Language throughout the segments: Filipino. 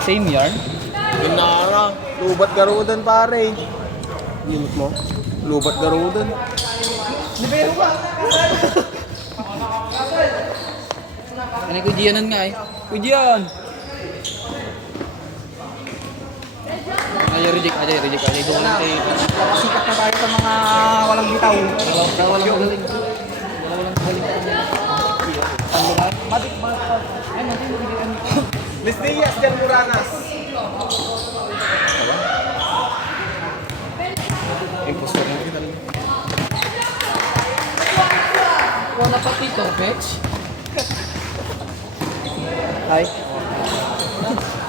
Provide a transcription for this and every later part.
Same yarn. Ginara. Lubat garudan pare. Yunot mo. Lubat garudan. Libero ka. Ano yung kujianan nga eh. Kujian! Ay, reject aja. Ito ko lang tayo. Sikat na tayo sa mga walang bitaw. Walang magaling. Walang magaling. Matik ba? Ay, natin mo bigyan. Luis Diaz del Muranas. Impostor na kita. Wala pa Tito, Pex. Hi.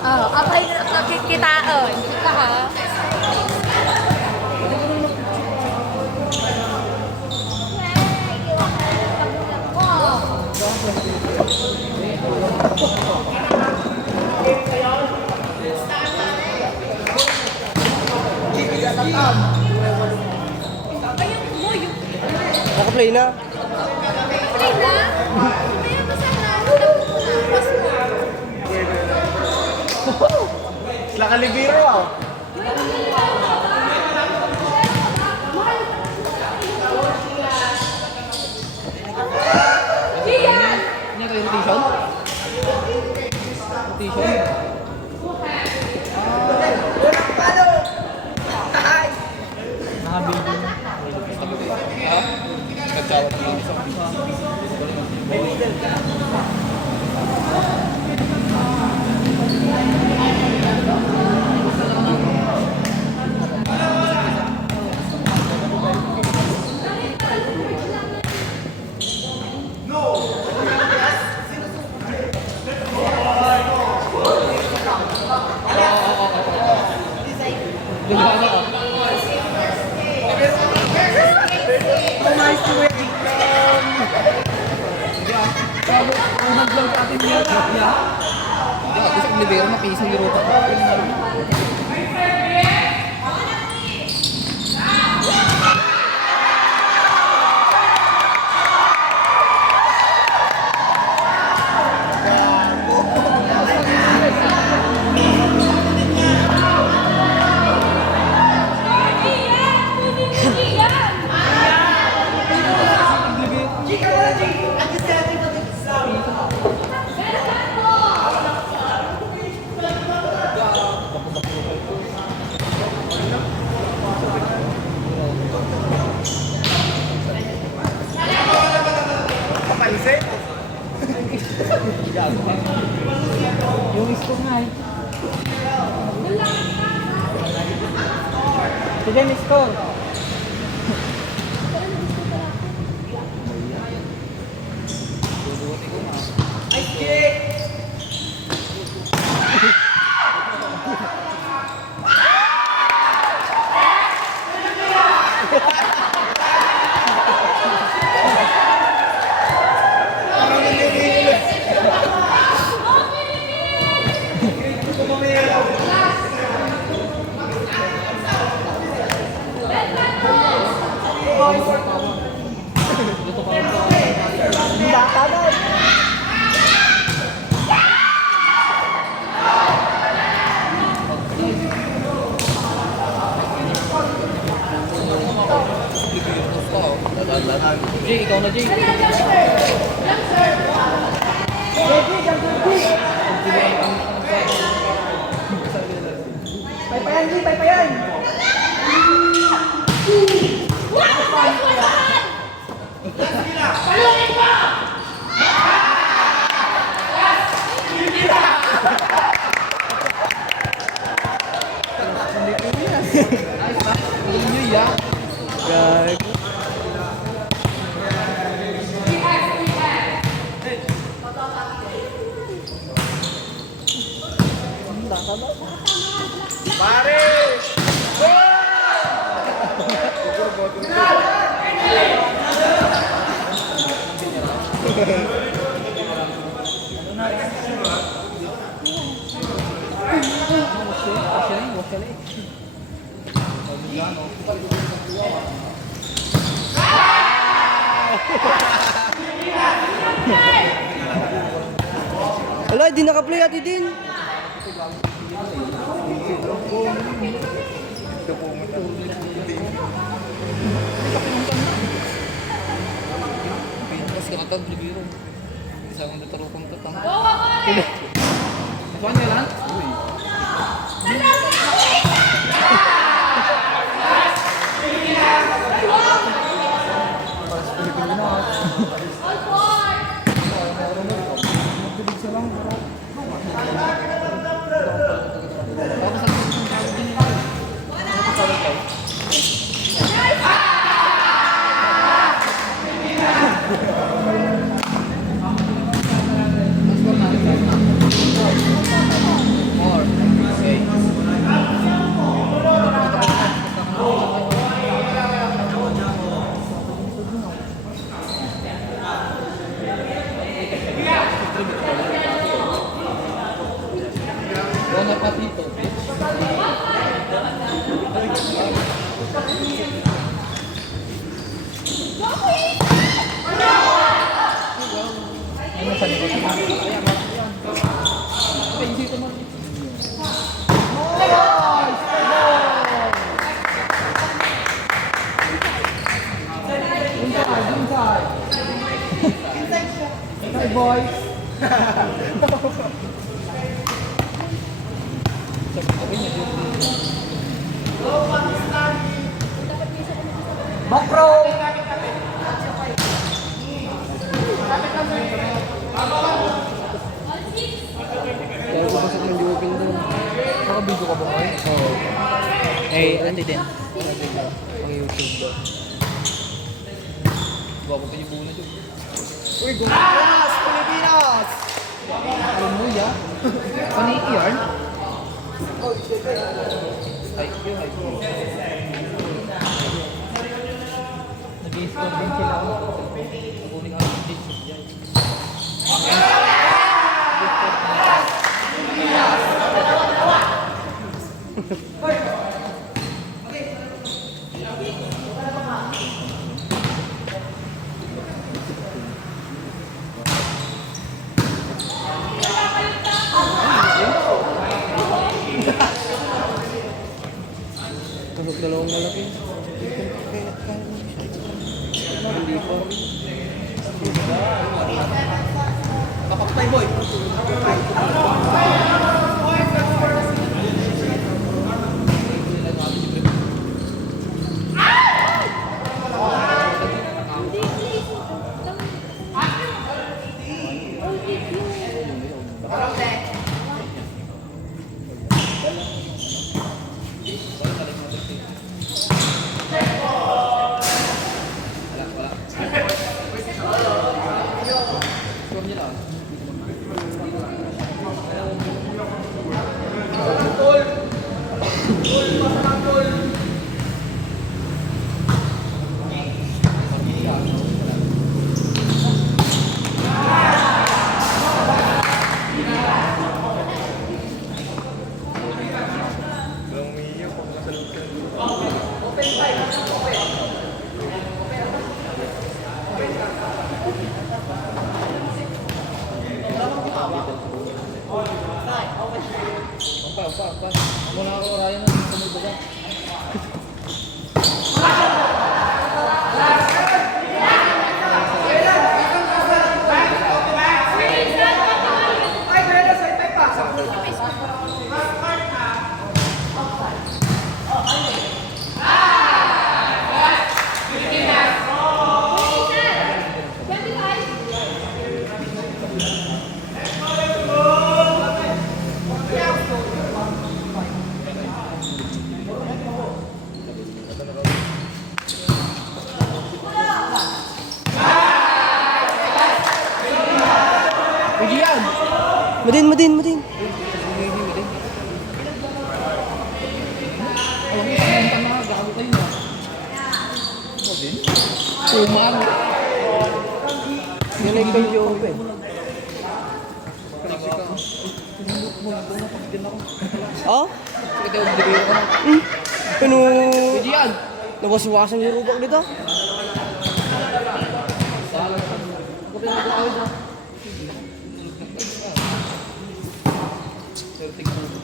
Apay nakikitaon. Kita ha? Naka-play na. Play na? Mayroon ba sana? Sila ka Libero ah. Ini kayo rotation? Rotation? Nakabildo na. Ha? Nagkawat din sa Nag-vlog sa atin niya. Gusto kong libero na piso yung ruta ko. Yung score nga eh. Sige, may score. Jay, ikaw na Jay. Paypayan, G, paypayan. Wala, di naka-play ati din. Ito po mo Pintas ka katag, libiro. Isa akong nataro kong tatang. Go, Makoy! Kuhan niya lang? Uy. All four! More. Okay. Una patito. Ano sa likod? Okay, dito mo. Inside. Inside, boys. Back row. Kaya ko pasok ng Liverpool doon. Nakabidyo ka ba kayo? Oo. Eh, ano din? Pang-YouTube doon. Gwapo pa yung muna doon. Uy, Pilipinas! Pilipinas! Alam mo ya? Ano yung yarn? Ay, yun, ay. Nag-i-store din sila. Nakunin ang t-shirt dyan. Tusok dalawang malaki. Hindi pa. Kapapatay boy. Pa. Muna ako Ryan na sumudo ka. Madin. Tuman. Yan ay kay Jobe. Oh? Sige, tayo magbibigay ka na. Ano? Pwede yan. Nawaswasan yung rubak dito. Kapit na mag-awid ha. Pero tignan mo.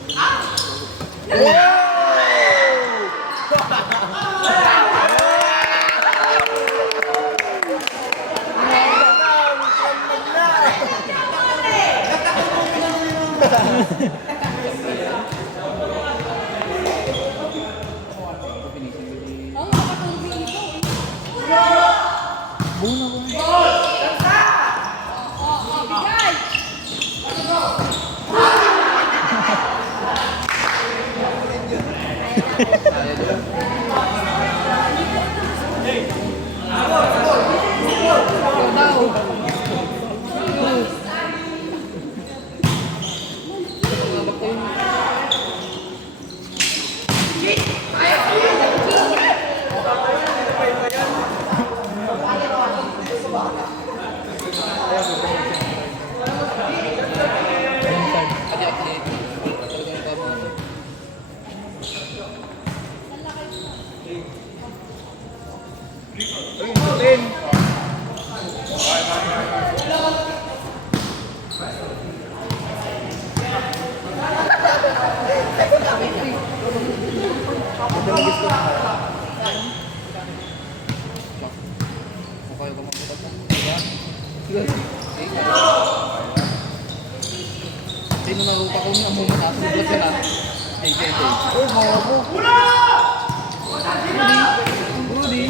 Oo, makatulog ito eh. Buo na ko. Oo, bigay! Ikaw daw. Mukha ka mabutat na. Sino na rupa ko niya? Muna na. Sulat ka na. Hey, hey, hey. Oh, hawa mo. Rudy.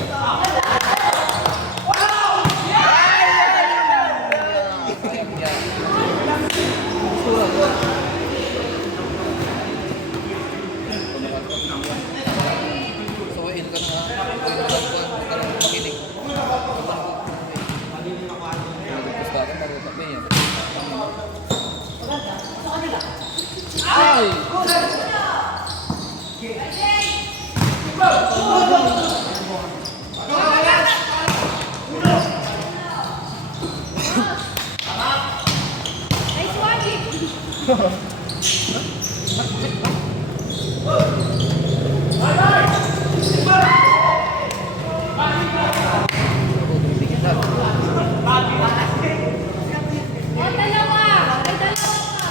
Sawain ka na. Makinig. Pustakan, marutak na yan. Ay! Nice one, Nick. Oh, dalawa! Ay, dalawa ka!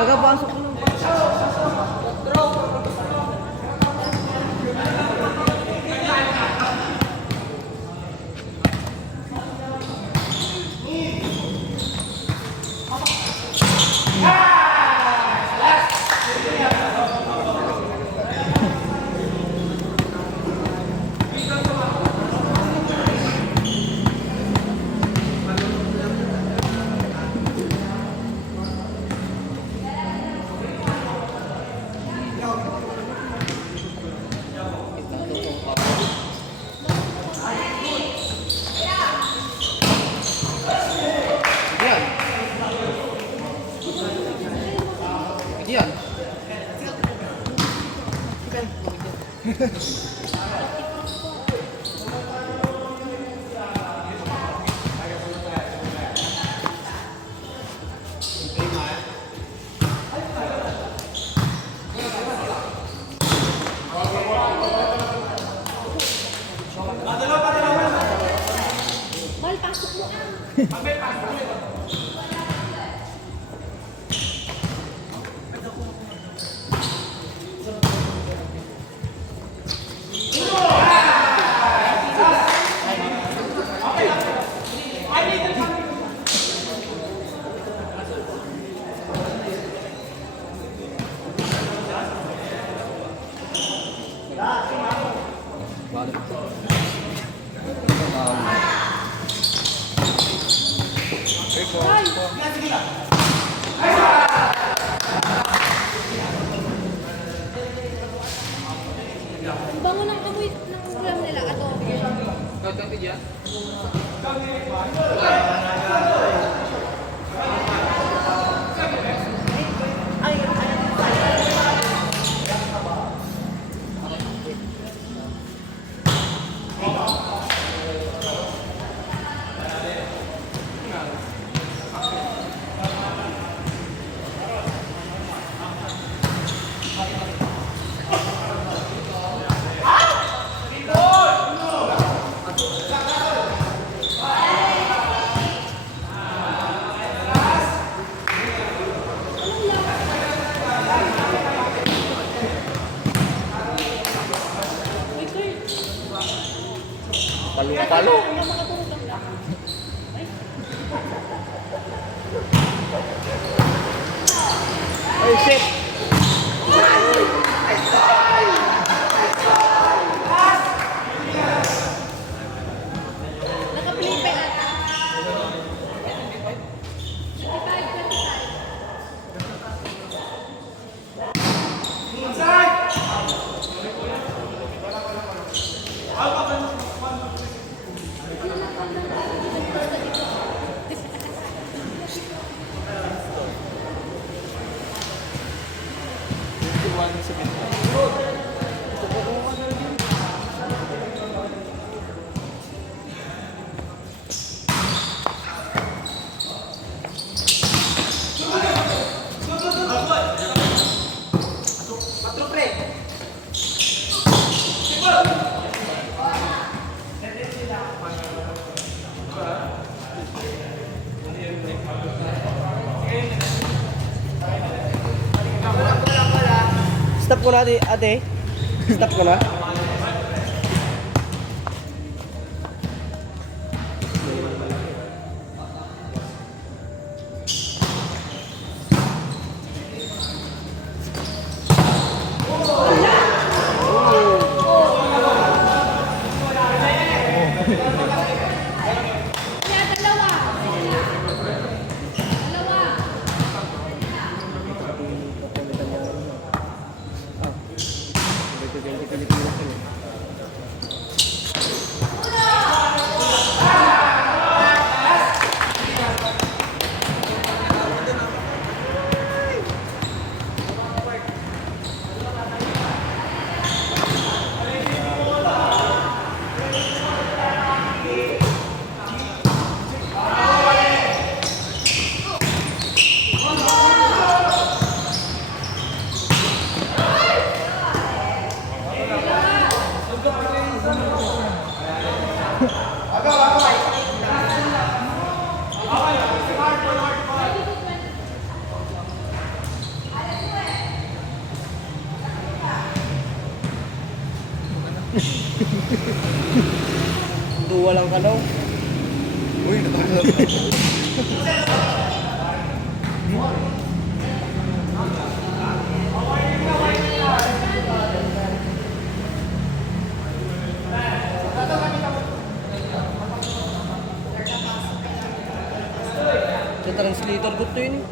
Kagapasok ko. Yan. Mal, pasok mo ah! Balik. Ang bango ng amoy ng ulam nila, adobe. Kau yan? Palo. Ay, shit! Nakaplay pa ata. 25. Stop ko na, ate. Stop ko na. Kaya dalawa. Dalawa. Duwa lang ka daw. Uy, natalo. Sa translator ko to yun eh.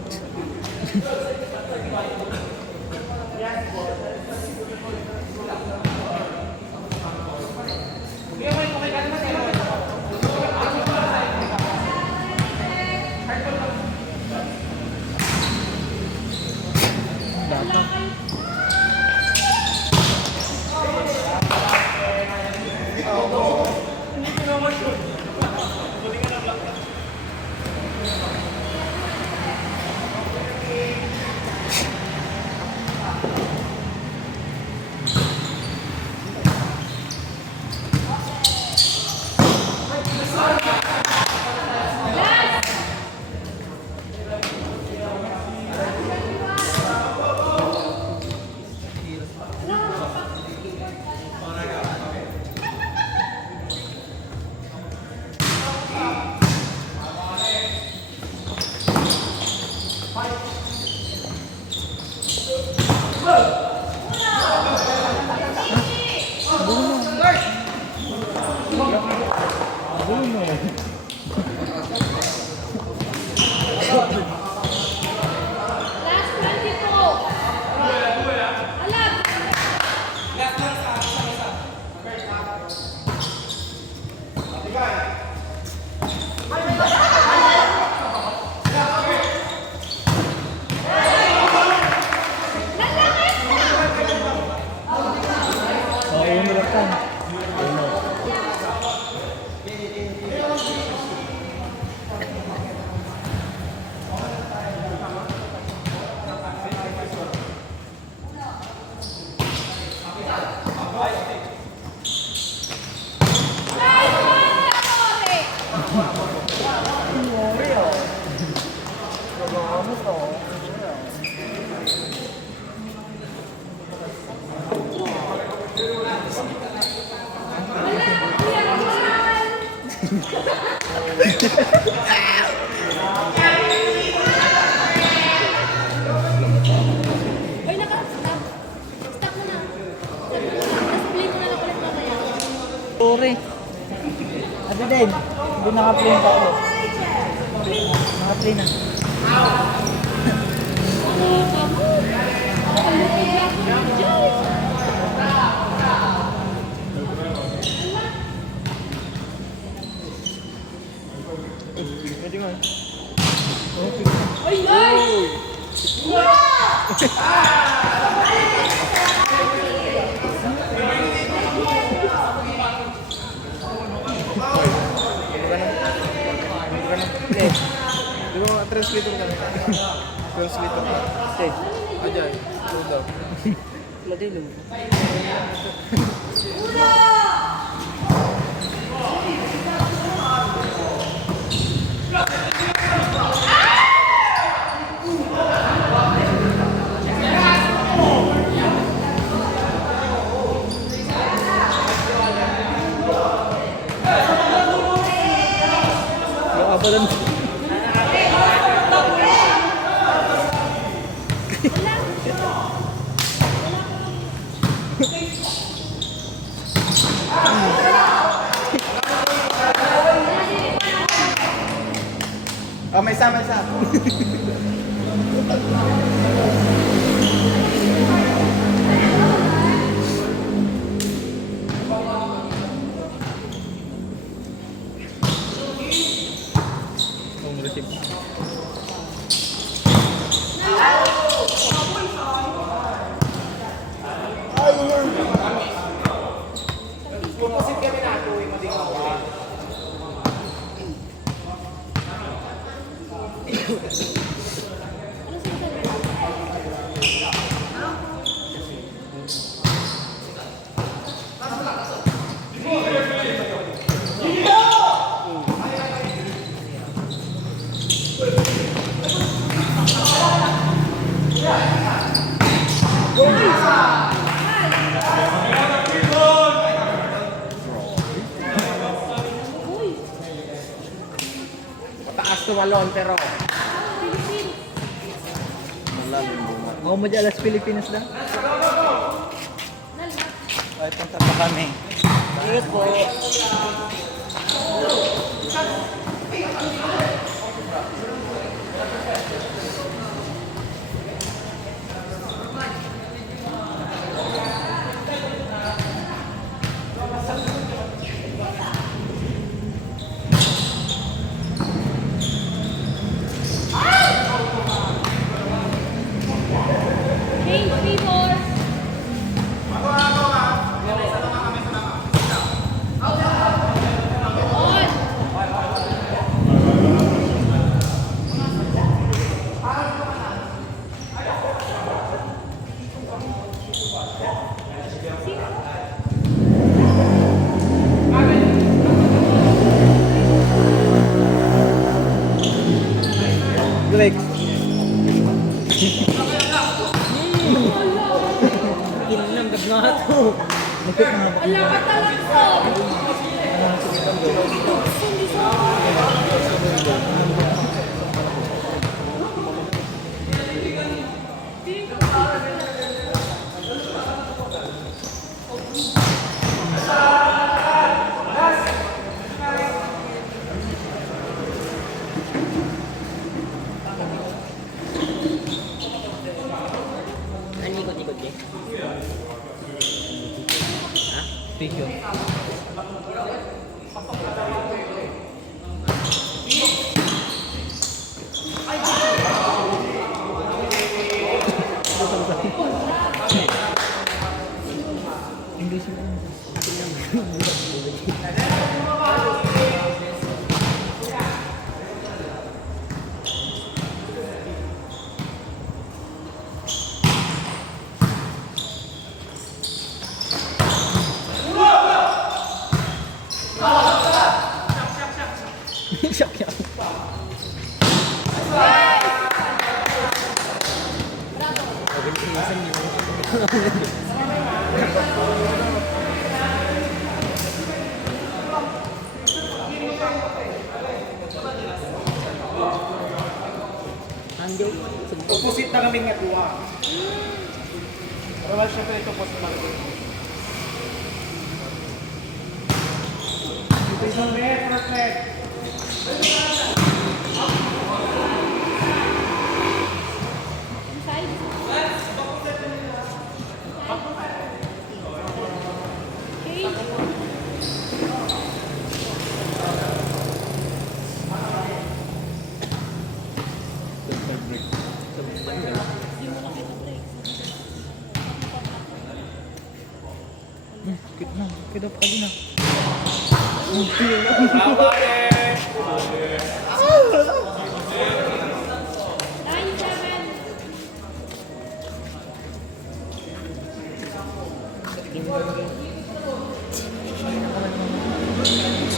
Last 22. Alam. Uy, naka-stop. Stop mo na. Tapos play mo na lang ulit mamaya. Sorry. Ate din, hindi naka-play pa ako. Naka-play na. Pwede nga. Uy, uy! Okay. Di ba, translator ka na? Translator ka. Okay. Ajay, slow down. Madilong. Nakabalan. Oh, may isa. Ang receive. Mataas tumalon pero. Ako mo dyan, alas Pilipinas lang. Ay, punta pa kami. Ingat po. Change people. Greg. Kinam, gabngat ko. Nagkit na nga ba? Ala ka talaga. Hindi sa Thank you. English mo. Shock yan. Opposite na kami nga tuwa. Pero wala syempre ito opposite na kami. Ito isang net, first net. Inside. Okay. Hindi mo na kita break. Kit na. Kit up kali na. Tama eh! 9-7.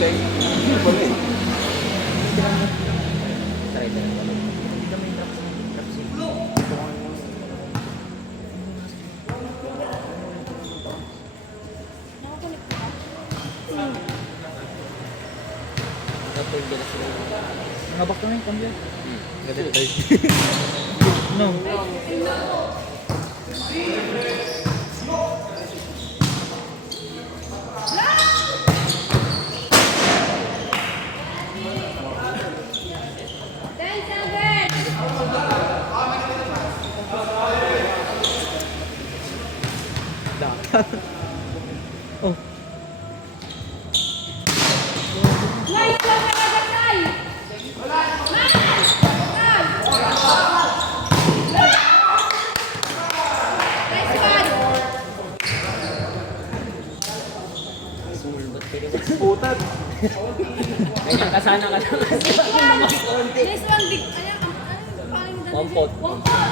Say, bali. Try tayo. Hindi kami drop sa Nakakulit ka? Tapos gala sila. Nangabak na yung cambio. Ganda tayo. No. Ten, seven. Oh. Nice one, Nagasay! Nice one! Putat. Ay, nakasana ka lang. Nice one, big... Ano, One pot. One pot!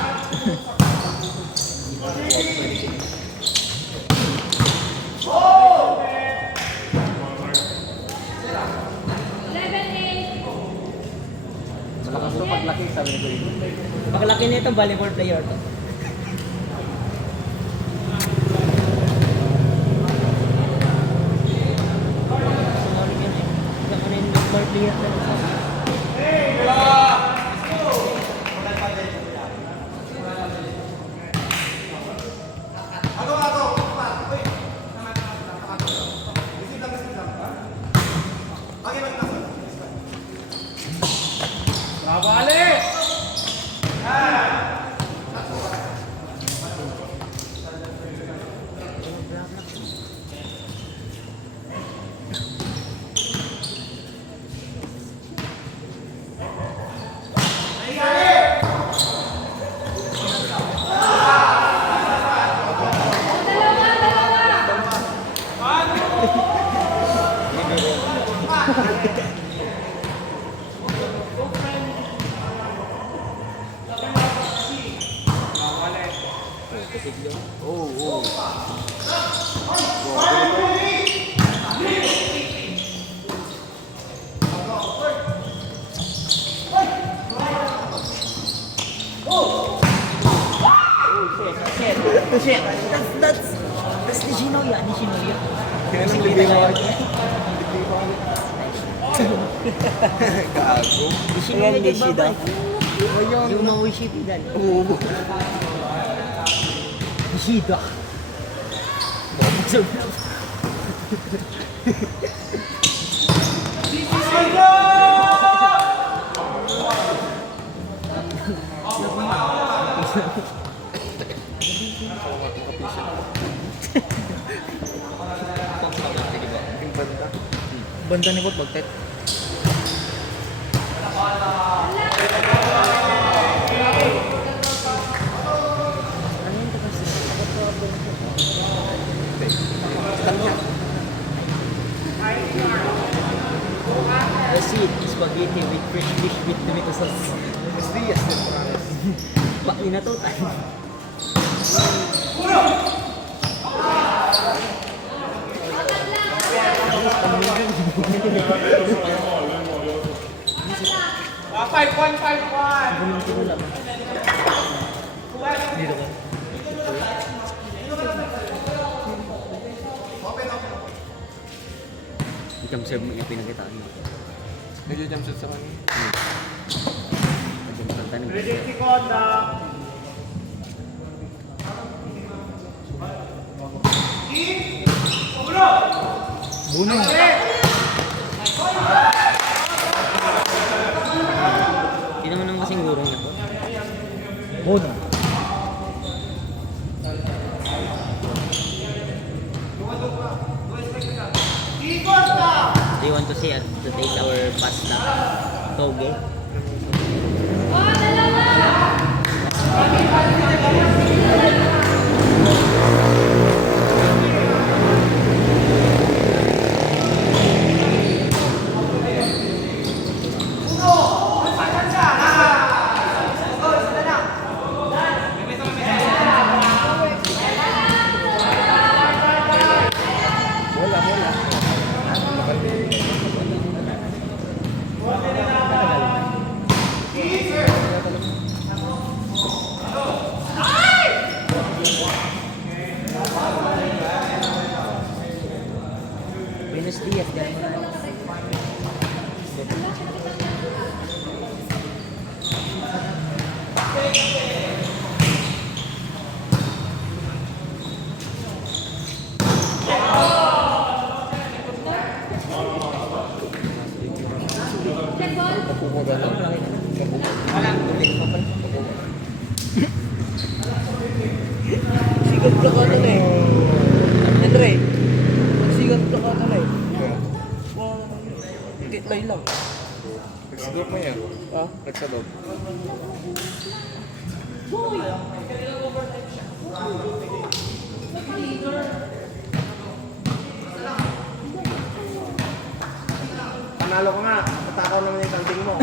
Level 8. Malakas to paglaki, sabi ni Kuya. Paglaki nito, volleyball player to. Bravo, Ale! Shit. That's ni Shino yan. Ni Shino yan. Kailan libre ko? Gago. Ni Shino yan. Ni Shida. Yung mauwi dan. Oo. Ni Shida. Yung banda. Banda ni Bot, bagtet. The seed, spaghetti with fresh fish with tomato sauce. Mas Diaz din, promise. Bak ninatutan. Ah, 5-1. Bulong ko lang. Dito ko. Jump serve mo yung pinakitaan mo. Nag-jump shot sa kanya. Jump serve tayo Bunong. Hindi naman ang kasing gurong na to. Bunong. Do you want to see us to taste our pasta? Toge? Buenos dias, guys. Sigat ka ka na eh. Andre. Sigat ka ka na eh. Kitlay lang. Nagsadop mo yan. Ha? Nagsadop. Panalo ko nga. Patakaw naman yung tanting mo.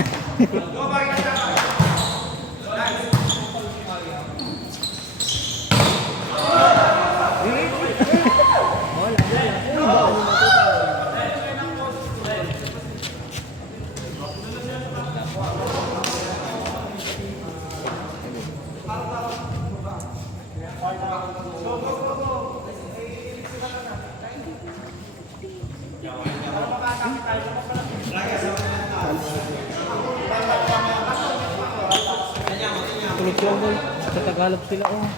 Tulog sila boy. Sa Tagalog sila oh.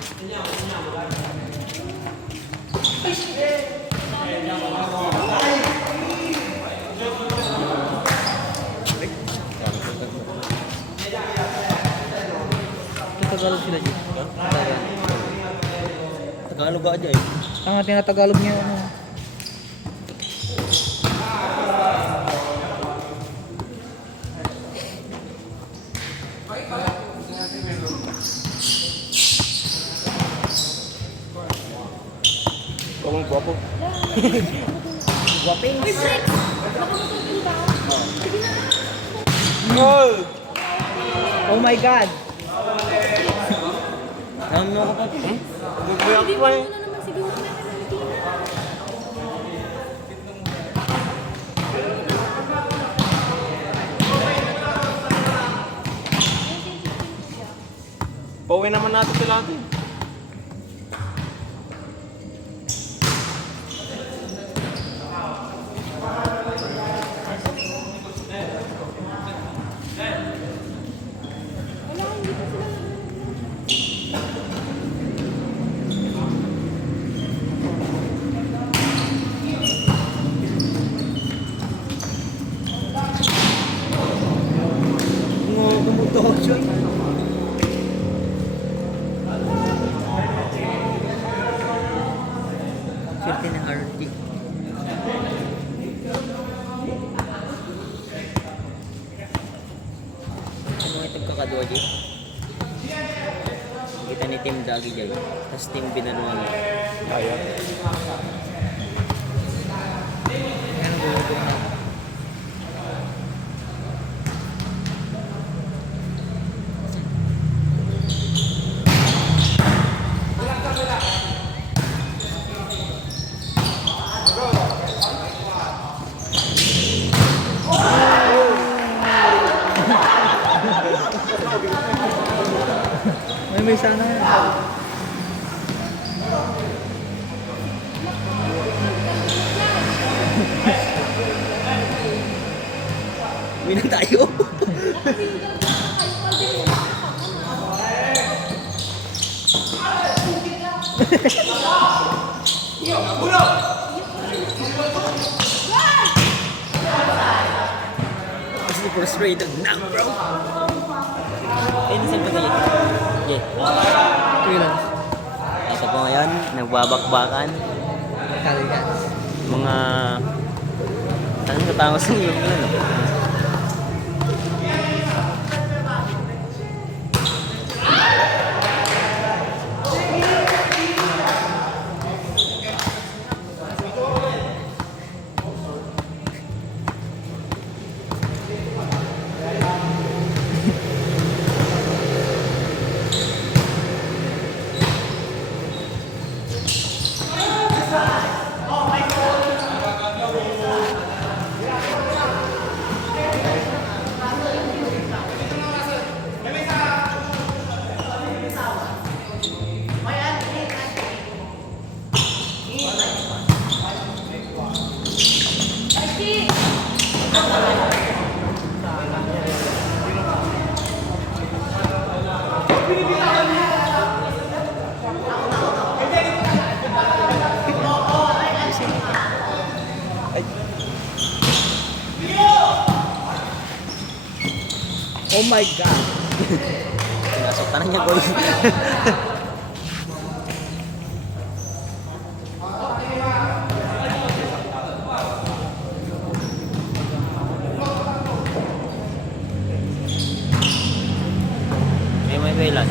Sa Tagalog sila dito. Tagalog ka aja eh. Ang tinatagalog niya ano. Kung gwapo. Guwaping! Uy, Flex! Nakamutulong ba? Sige na. Oh my god. Naman ako pa. Hindi mo na naman siguro natin ang tina. Pauwi naman natin sila natin. Wala, hindi pa sila. Kumuto ako siya. Swerte ng RT. Ano itong kakadwa dyan? Kita ni Team Dagi dyan. Tapos Team Binanuan. Ayaw. Ano gusto na? May sana yan. Uwi na tayo. Kayo, Alden, wala ka pa. Kasi frustrated na, bro. Ayun, isang pagkalit. Okay. Ito lang. Ito po ngayon, nagbabakbakan. Kaligan. Mga... Saan katangos ng yung ano? Oh my God! Pinasok ka na niya, boy. May kailan.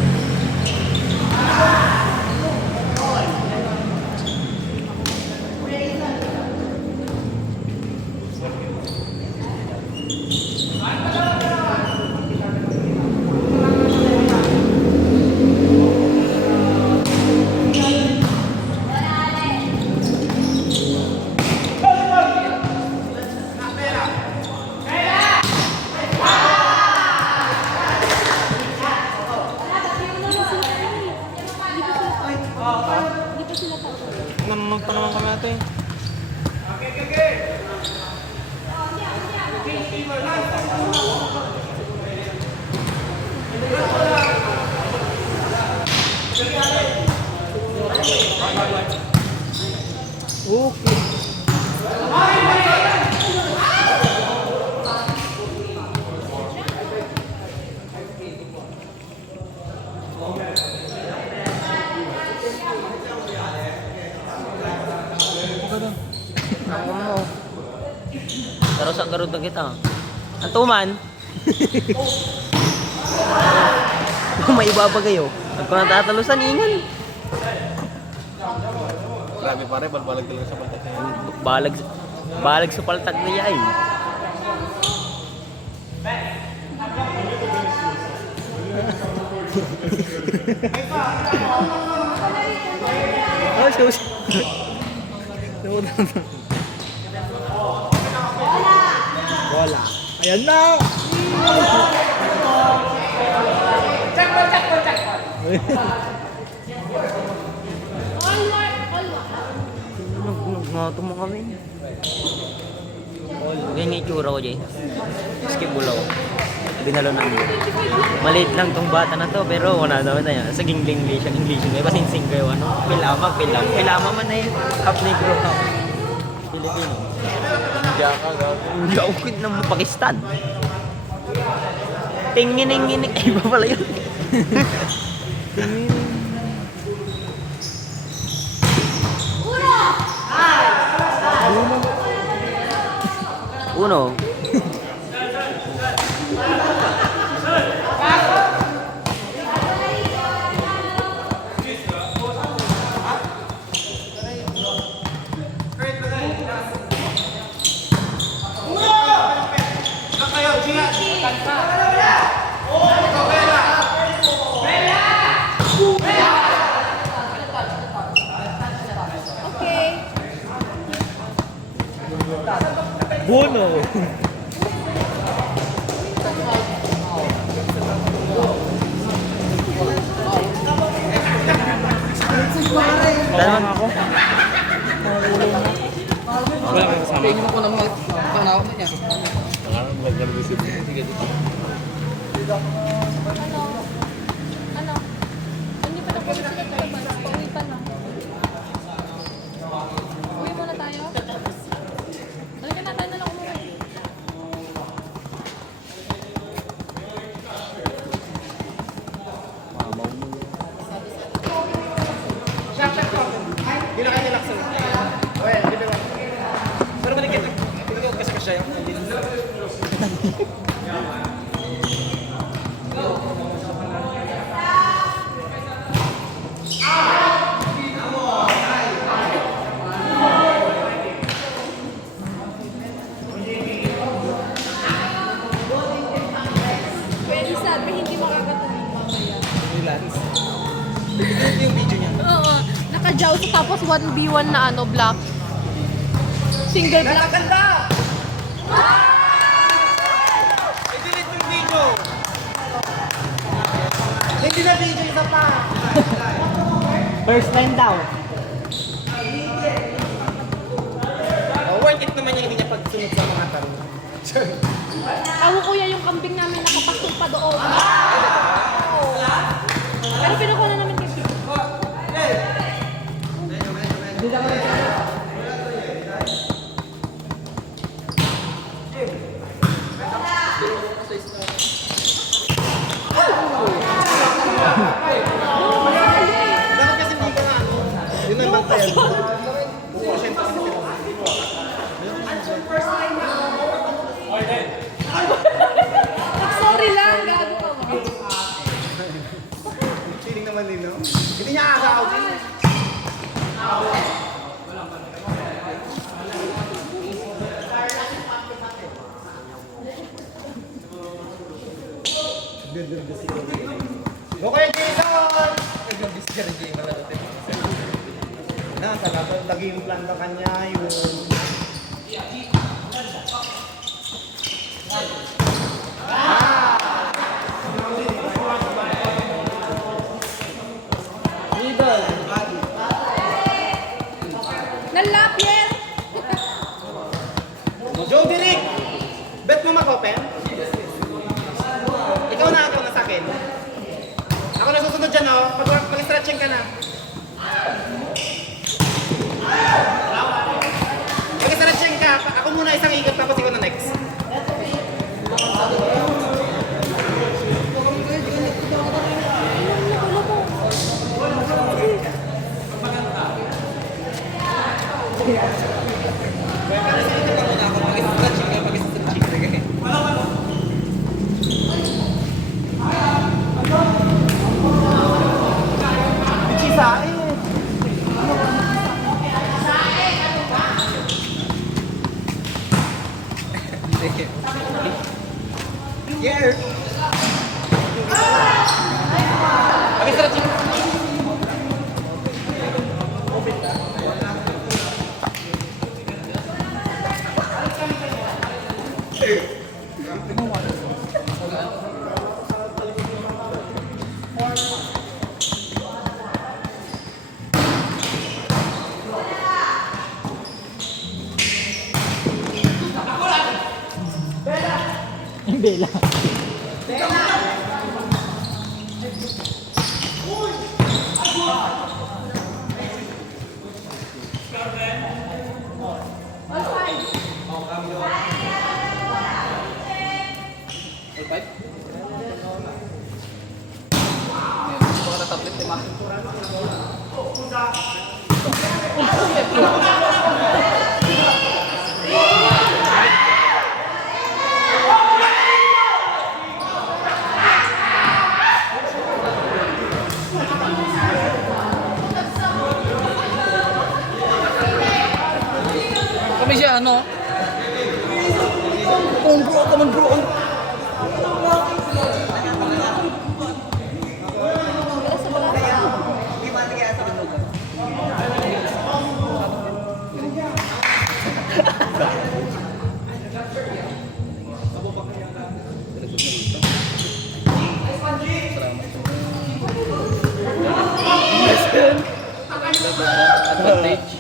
Hindi pa sila tapos. Nanonood pa naman kami natin. Okay. Pero sa garod na kita. Ang tuman. May ibabagay oh. Pag ko natatalusan, ingan. Grabe pare, balbalag talaga sa baltak niya. Balag sa paltag niya ay. Oh, sus. Bola. Ayan na. Nagnato mo kami. Yan yung itsura ko, Jay. Skip bulaw. Dinalo namin. Maliit lang tong bata na to, pero wala daw na yan. Sa English yan. May pasinsing kayo, ano? Pilama man na yun. Half negro, half Filipino. Jaka, gabi. Gaukit ng Pakistan. Tingining-ngining. Ay, iba pala yun. Uno. Okay. Bono. Dalaman ako. Wala kang kasama. Tingin mo ko na mga panahon na niya. Ano? Hindi pa tapos sila talabas. Pauwi pa lang. 1v1 na ano, block. Single block. Hindi na video isa pa. First time daw. Worth it naman yung hindi niya pagsunod sa mga tarong. Ako kuya yung kambing namin nakapasok pa doon. Pero pinukuha na namin kasi. Dapat kasi hindi ka na ano. Yun ang bantayan. Porsyento kasi sila. Sorry lang, gago ka mo. Feeling naman nila. Hindi niya aagaw din. Okay, Jason! Nag-gambis ka rin, Jason. Salamat. Lagi yung plan ba kanya yung... Nalapit! Joe Dinick! Bet mo mag-open? Ikaw na sa akin. Ako na susunod dyan, oh. Mag-stretching ka na. Mag-stretching ka. Ako muna isang ikot tapos ikaw na next. Yeah. Mag-stretching. Yung bela. Kami siya, ano? Oh, bro, come on, bro. Advantage.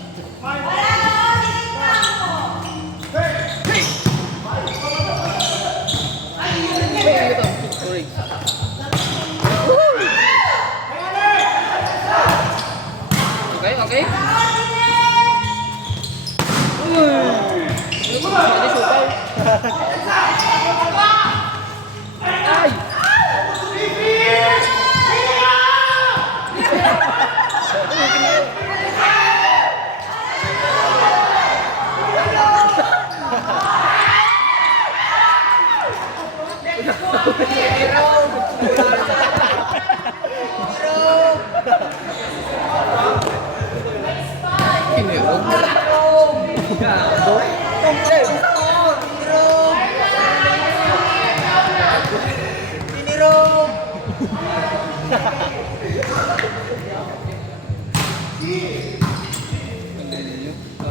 Sorry. Okay, okay. Ay!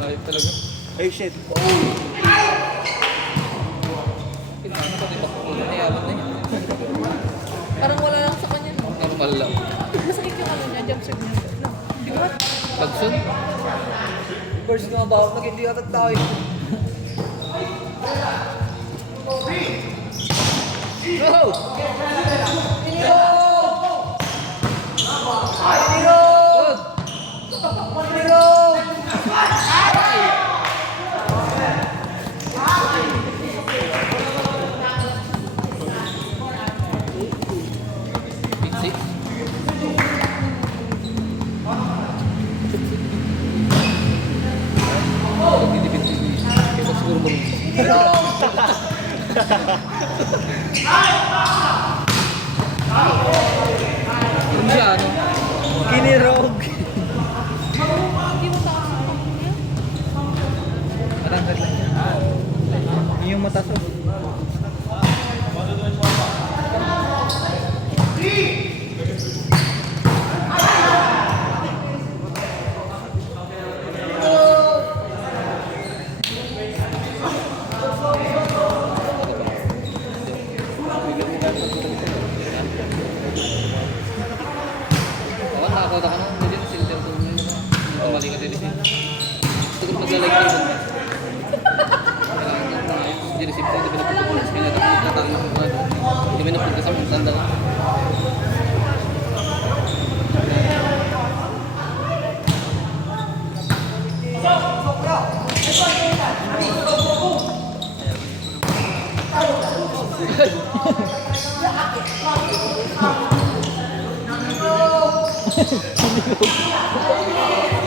Ayun talaga. Ay, shit. Kailangan ko diba kung nayaman na yun. Parang wala lang sa kanya. No? Normal lang. Masakit yung ano niya, jump shot niya. No? Di ba? Pagsun. First nga ba? Pag hindi atat tayo. Go! Big six. Kita siguro mo. Ano siya, ano? Kinirog. Hindi mo kakain. Matangkad lang yan. Yung mata to. Oo, nakakauta ka na. Hindi din, silter ko. Hindi ko mali ka din. Siguro maglalike ka doon. Hindi receive ko, hindi pinapupulis. Kaya natatang na kung ano. Hindi pinapulis sa mga sandal.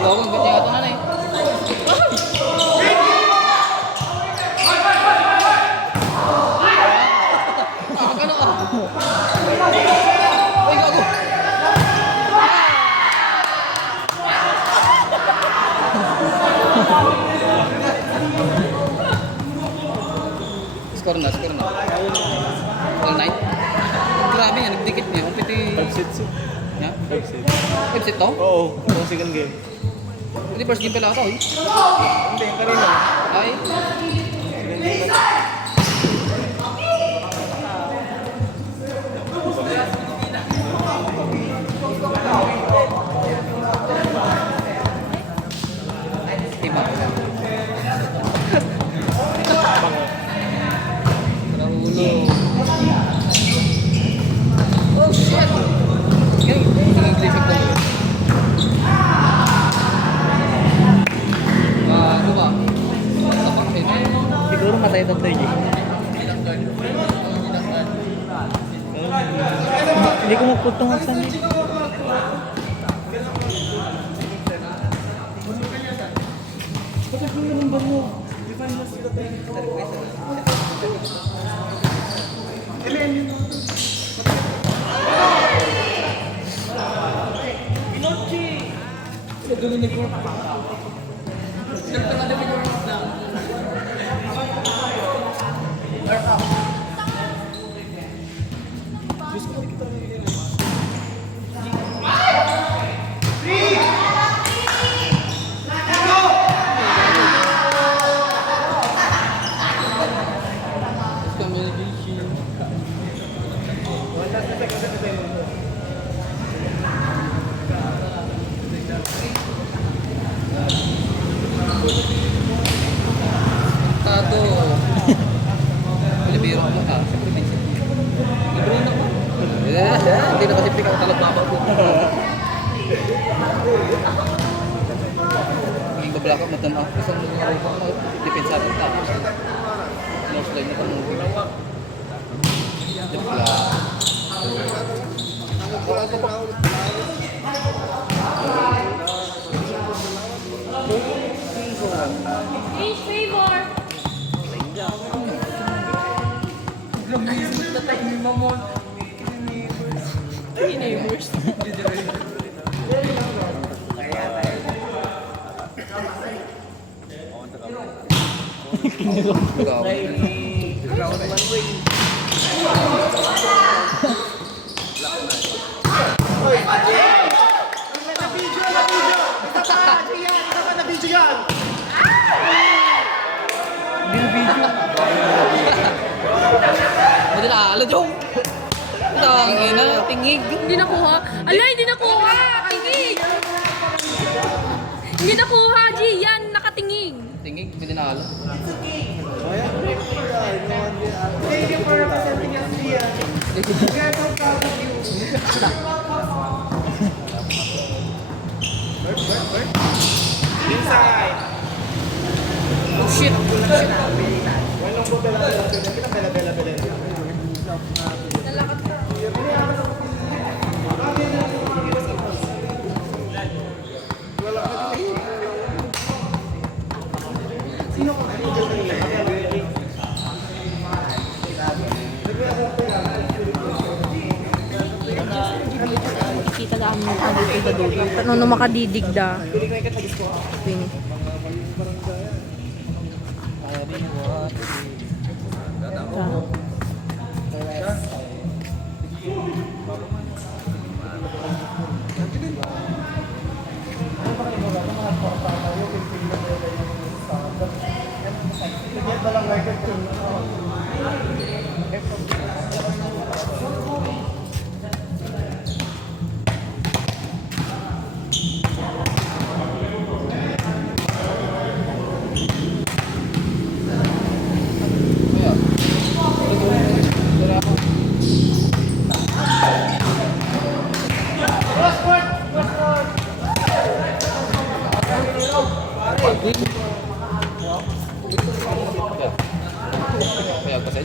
Lawang ganyan ito nga na eh. Ano ka? Uy, gago! Score na, score na. All night? Grabe nga, nagdikit niya. Ang piti... Pag-sit. Niya? Pag-sit. Exit to? Oo, yung second game. Hindi, first game pala ako eh. Hindi, kanina. Ay. Second game na. Iba. Rahulo. Oh shit! Ngayon, nag-glitch ako. Ano ba? Tapak eh. Siguro matay ito tayo. Hindi ko magputong ang sanay. Tado. Pilipiro mo ka. Siyempre, Vincent. Libre na ko. Hindi na kasi pikaw talagbaba ko. Yung bablaka mo tanong ako. Isang mga rin ko. Depensado tapos. Nose line na ka mong pikaw. Depla. Change favor. Ikaw. Na-video! Isa pa! Isa pa na-video yan! joke! Tangina, tingig. Hindi nakuha. Ala, hindi nakuha! Tingig! Hindi nakuha, G. Yan, nakatingig. Tingig, hindi nalo. Thank you for representing us, Gian. We are so proud of you. Inside. Oh shit! Walang po bela-bela. Kita bela-bela. Nalakad ka. Kita daan mo ang dito sa dulo. Ano makadidigda. Pini. Kaya kasi.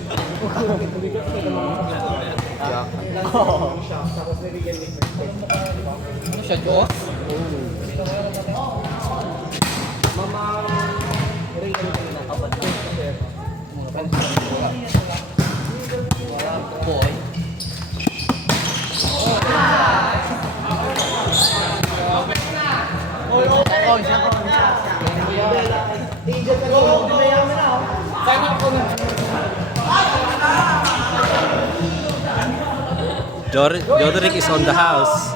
Ano siya, Diyos? Boy. Joderick is on the house.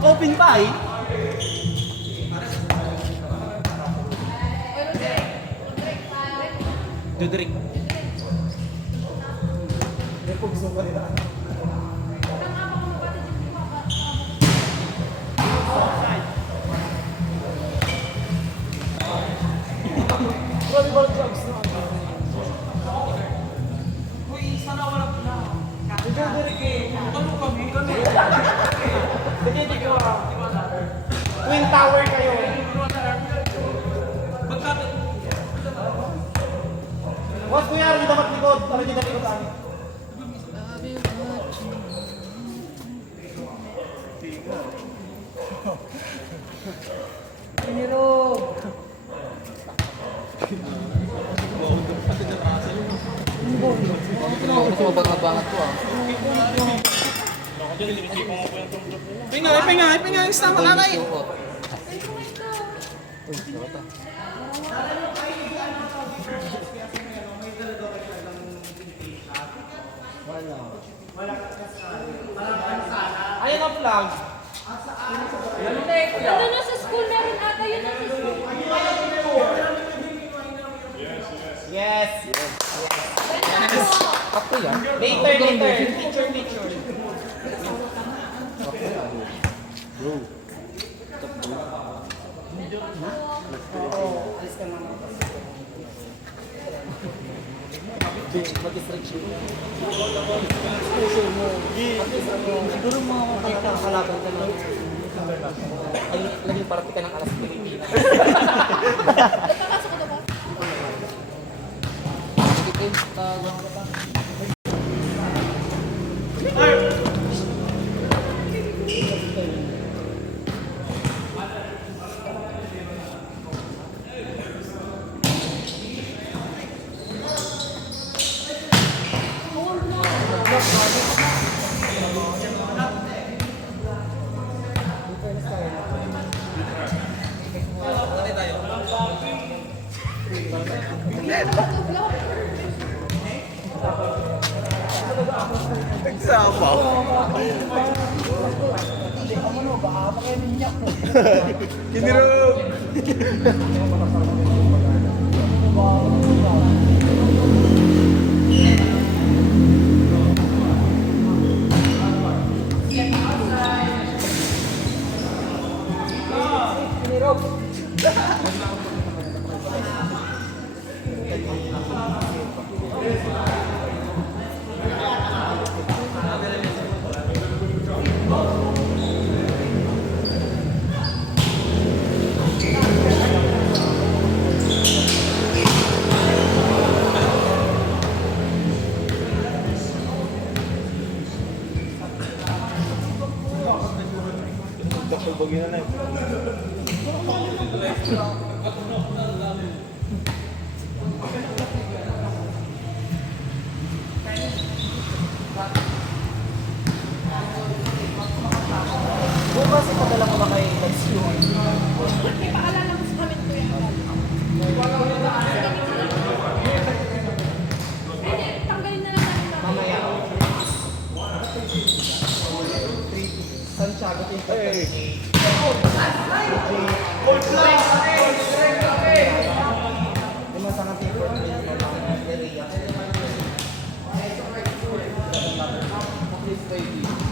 Open pa eh. Joderick. Twin Tower kayo. What's kuya, rin dapat likod. Para hindi na likodan. Ano sa mabangat-bangat ko ah. Pinga, isama na kayo. Uy, nakata. Ayan ang flag. Ano na sa school? Meron ata yun na sa school. Yes. Ako yan. Later. Teacher. Bro. Siguro mga kalaban ka lang. Ay, naging party ka ng alas Pilipinas. Nagkakasok ko na ba? Tawag ka pa. Nagsapaw. Kinirog! Dakol bagay na lang. Bukas ipadala ko ba kay Lexio? Ipaalala mo sa amin ko yan. Hindi, tanggalin na lang natin. Mamaya. Santiago, Hey! lima sa ng paper plate. Area.